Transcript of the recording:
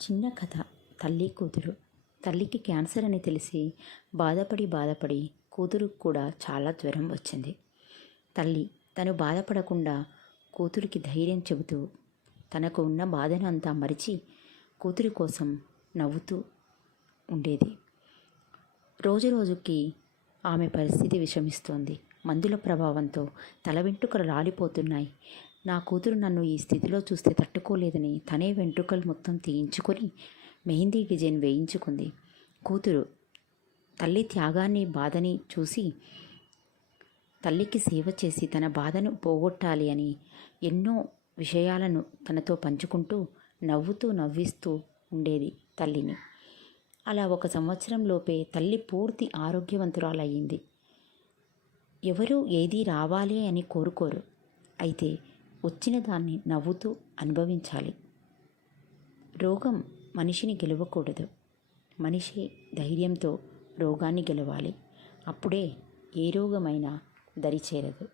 చిన్న కథ. తల్లి కూతురు. తల్లికి క్యాన్సర్ అని తెలిసి బాధపడి బాధపడి కూతురుకు కూడా చాలా జ్వరం వచ్చింది. తల్లి తను బాధపడకుండా కూతురికి ధైర్యం చెబుతూ తనకు ఉన్న బాధను అంతా మరిచి కూతురి కోసం నవ్వుతూ ఉండేది. రోజు రోజుకి ఆమె పరిస్థితి విషమిస్తోంది. మందుల ప్రభావంతో తల వెంట్రుకలు రాలిపోతున్నాయి. నా కూతురు నన్ను ఈ స్థితిలో చూస్తే తట్టుకోలేదని తనే వెంట్రుకలు మొత్తం తీయించుకొని మెహందీ డిజైన్ వేయించుకుంది. కూతురు తల్లి త్యాగాన్ని బాధని చూసి తల్లికి సేవ చేసి తన బాధను పోగొట్టాలి అని ఎన్నో విషయాలను తనతో పంచుకుంటూ నవ్వుతూ నవ్విస్తూ ఉండేది తల్లిని. అలా ఒక సంవత్సరంలోపే తల్లి పూర్తి ఆరోగ్యవంతురాలయ్యింది. ఎవరు ఏది రావాలి అని కోరుకోరు. అయితే వచ్చిన దాన్ని నవ్వుతూ అనుభవించాలి. రోగం మనిషిని గెలవకూడదు. మనిషి ధైర్యంతో రోగాన్ని గెలవాలి. అప్పుడే ఏ రోగమైనా దరిచేరదు.